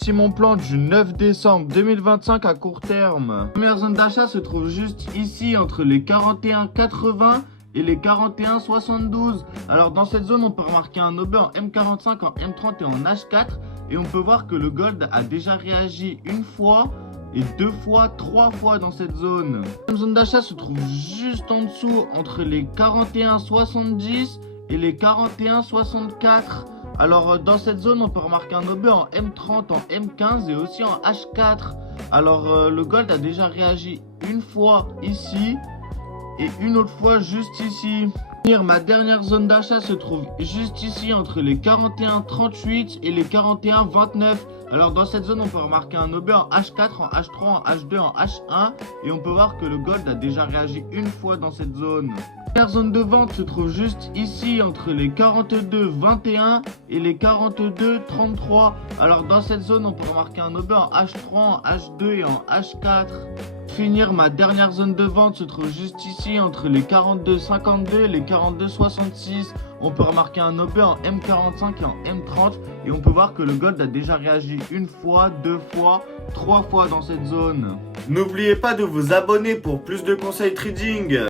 Voici mon plan du 9 décembre 2025 à court terme. La première zone d'achat se trouve juste ici entre les 41,80 et les 41,72. Alors dans cette zone on peut remarquer un obé en M45, en M30 et en H4. Et on peut voir que le gold a déjà réagi une fois et deux fois, trois fois dans cette zone. La deuxième zone d'achat se trouve juste en dessous entre les 41,70 et les 41,64. Alors dans cette zone on peut remarquer un obé en M30, en M15 et aussi en H4. Alors le gold a déjà réagi une fois ici et une autre fois juste ici. Ma dernière zone d'achat se trouve juste ici entre les 41,38 et les 41,29. Alors dans cette zone on peut remarquer un obé en H4, en H3, en H2, en H1 et on peut voir que le gold a déjà réagi une fois dans cette zone. La dernière zone de vente se trouve juste ici entre les 42,21 et les 42,33. Alors dans cette zone on peut remarquer un obé en H3, en H2 et en H4. Ma dernière zone de vente se trouve juste ici entre les 42,52 et les 42,66. On peut remarquer un obé en M45 et en M30 et on peut voir que le gold a déjà réagi une fois, deux fois, trois fois dans cette zone. N'oubliez pas de vous abonner pour plus de conseils trading.